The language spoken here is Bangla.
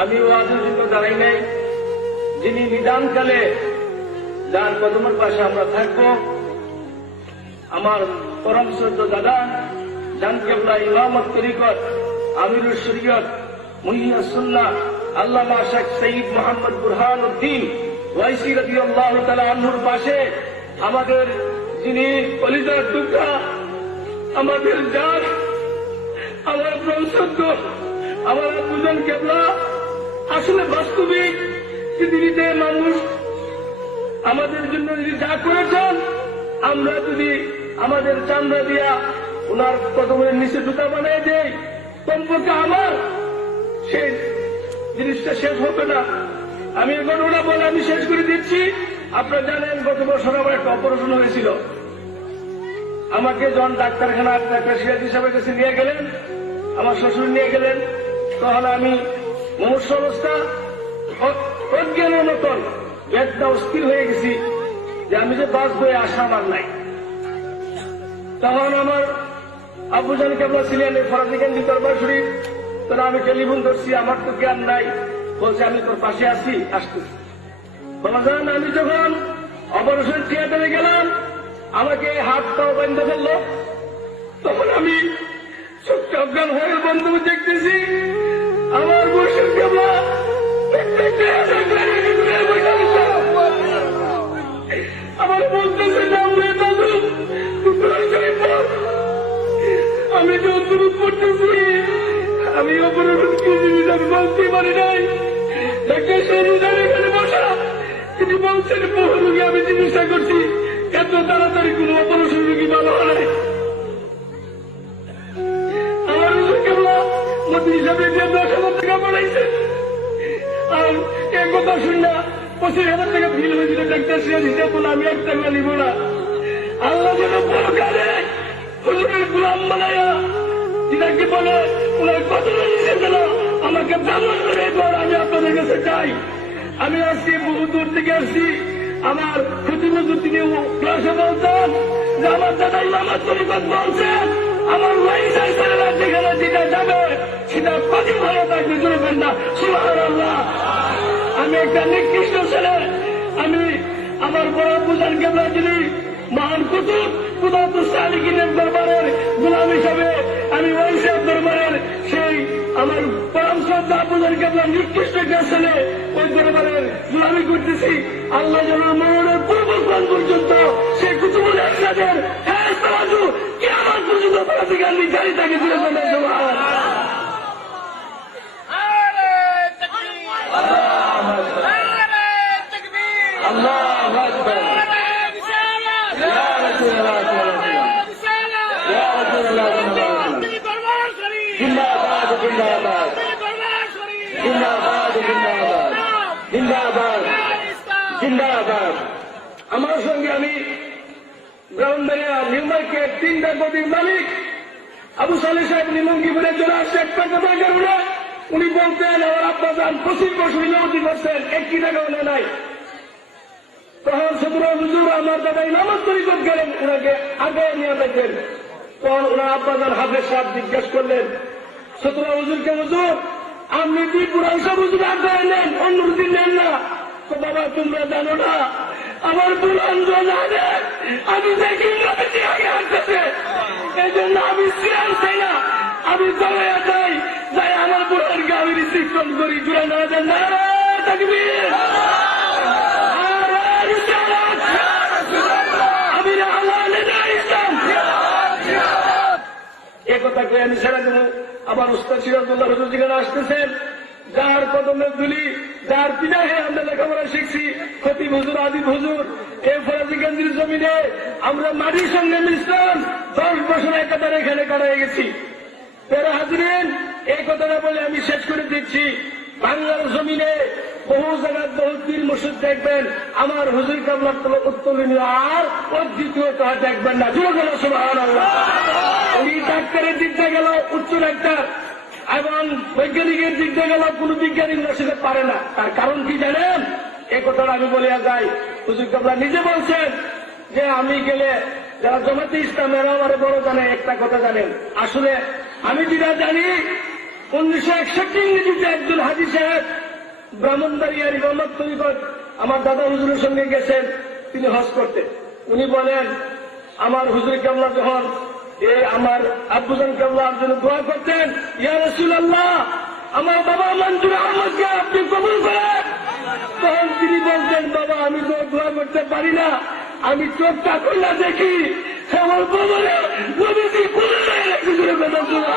আমি ওয়াজের জন্য দাঁড়াই নাই, যিনি নিদানকালে যার কদমের পাশে আমরা থাকবো, আমার পরম শ্রদ্ধ দাদা জানকেবলা ইমামত তরিকত আমিরুল শরীয়ত মুহিয়া সুন্নাহ আল্লামা শেখ সঈদ মোহাম্মদ বুরহানুদ্দিন ওয়াইসি রাদিয়াল্লাহু তাআলা আনহুর পাশে আমাদের যিনি কলিজার টুকরা, আমাদের জান, আমার পরম শ্রদ্ধ আমার আব্বুজান কেবলা, আসলে বাস্তবিক পৃথিবীতে মানুষ আমাদের জন্য যদি যা করেছেন, আমরা যদি আমাদের চামড়া দিয়া ওনার কদমের নিচে জুতা বানাই দেই, কমপক্ষে আমার সেই জিনিসটা শেষ হবে না। আমি ঘটনা বলে আমি শেষ করে দিচ্ছি। আপনারা জানেন গত বছর আমার একটা অপারেশন হয়েছিল। আমাকে যখন ডাক্তারখানা ডাক্তার সিরাজ হিসাবে কাছে নিয়ে গেলেন, আমার শ্বশুর নিয়ে গেলেন, তখন আমি মনুষ্য অবস্থা অজ্ঞানের মতন বেদনা অস্থির হয়ে গেছি যে আমি যে বাঁচবো আশা আমার নাই। তখন আমার আব্বুজান কেবলা ছিলেন ফরাজিগঞ্জি দরবার শরীফ, তোরা আমি টেলিফোন করছি, আমার তো জ্ঞান নাই, বলছে আমি তোর পাশে আছি, আসতেছি। বাবাজান আমি যখন অপারেশন থিয়েটারে গেলাম, আমাকে হাত পাও বান্ধে ফেললো, তখন আমি চোখটা অজ্ঞান হয়ে বন্ধ দেখতেছি আমার মুর্শিদ কেবলা আমার বলতেছে আমি যে অনুরোধ করতেছি, আমি অপরাধ কি জিনিস আমি বলতে পারি নাই। ডাক্তার সরুজার এখানে বসা, তিনি বলছেন বহু রোগী আমি চিকিৎসা করছি, এত তাড়াতাড়ি কোন অপারেশন রোগী ভালো হয়। আমার কেবলা মন্ত্রী হিসাবে 10,000 টাকা বাড়াইছে, আর এক কথা শুনলা 25,000 টাকা বিল হয়েছিল ডাক্তার সিরাজ হিসাব বলে আমি 1 টাকা নিব না। আল্লাহ যেন পরকালে হুজুরের গোলাম বানায়া যেটাকে বলে ওনার কত নিষেধ দিল, আমাকে ব্রাহ্মণ করে এবার আমি আপনাদের কাছে চাই। আমি আসছি বহু দূর থেকে আসছি। আমার প্রতি বছর তিনি ক্লাসে বলতেন যে আমার দাদা ইমামত তরিকত বলছেন আমার ওয়াইসাই ছেলেরা যেখানে যেটা যাবে সেটা কত ভালো থাকবে, চলবেন না। সুবহানাল্লাহ। আমি একটা নিকৃষ্ট ছেলে। আমি আমার বড় আব্বুজান কেবলা যিনি মহান কুতুব কুতুবুস সালিকিনের দরবারের গোলাম হিসাবে আমি ওয়াইসের দরবারের সেই আমার পরম শ্রদ্ধা আব্বুজান কেবলা নিকৃষ্ট একটা ছেলে, ওই দরবারের গোলামি করতেছি। আল্লাহ যেন মরণের পূর্বক্ষণ পর্যন্ত সেই কুতুবুল ইরশাদের হ্যাঁ তাওয়াজু কিয়ামত পর্যন্ত পরাধিকার জারি থাকে। আমার সঙ্গে আমি ব্রাহ্মণবাড়িয়া নিউ মার্কেট 3টা গদির মালিক আবু সালেহ সাহেব নিমঙ্গিপুরের জন্য আসছে একটা কথার কারণে। উনি বলতেন আমার আব্বাজান 25 বছর ইমামতি করছেন, 1 টাকা উনি নাই। তখন 17 হুজুর আমার দাদা ইমামত তরিকত গেলেন, ওনাকে আগে নিয়ে দেখেন। তখন ওনার আব্বাজান হাফেজ সাহেব জিজ্ঞেস করলেন 17 হুজুরকে, হুজুর আপনি কি পুরান সব হুজুর আগে নেন, অন্য হুজুর নেন না? তো বাবা তোমরা জানো না আমার পুরান জানে আমি দেখি আগে আসতেছে, এই জন্য আমি সিয়ার চাই না, আমি দলে যাই যাই আমার পুরানকে আমি রিসিপ্টন করি। জুড়ে না দেন না তাকবীর, আমি ইসলাম একথা কে আমি ছেড়ে দেবো। আমার উস্তাদ সিরাজুল্লাহ হুজুর যেখানে আসতেছেন, যার কদমে দুলি, যার পিনাহে আমরা লেখাপড়া শিখছি, খতিব হুজুর, আদিব হুজুর, এই ফরাজিগঞ্জের জমিনে আমরা মাটির সঙ্গে মিশলাম। 10 বছর একাধারে এখানে কাটাই গেছি। প্যারা হাজরিন, এই কথাটা বলে আমি শেষ করে দিচ্ছি। বাংলার জমিনে বহু জায়গায় বহু পীর মুর্শিদ দেখবেন, আমার হুজুর কাবলার উত্তোলনীয় আর অদ্বিতীয় তাহা দেখবেন না। জোরে সুবহানাল্লাহ। উনি ডাক্তারের দিক দিয়ে গেল উচ্চ ডাক্তার, এবং বৈজ্ঞানিকের দিক দিয়ে গেল কোন বিজ্ঞানী সেটা পারে না। তার কারণ কি জানেন? এই কথাটা আমি বলিয়া যাই। হুজুর কাবলা নিজে বলছেন যে আমি গেলে যারা জামাতে ইসলাম এরা আমার বড় জানে, একটা কথা জানেন, আসলে আমি যেটা জানি 1961 ইংরেজিতে একজন হাজী সাহেব ব্রাহ্মণবাড়িয়ার ইমামত তরিকত আমার দাদা হুজুরের সঙ্গে গেছেন তিনি হজ করতে। উনি বলেন আমার হুজুর কেবলা যখন এই আমার আব্বুজান কেবলার জন্য দোয়া করতেন, ইয়া রাসূলুল্লাহ আমার বাবা মনজুর আহমদকে আপনি কবুল করেন, তখন তিনি বলতেন বাবা আমি তো দোয়া করতে পারি না, আমি চোখটা খুলে দেখি আমার বাবারে নবীজি খুলে রেখেছিল কথা শোনা।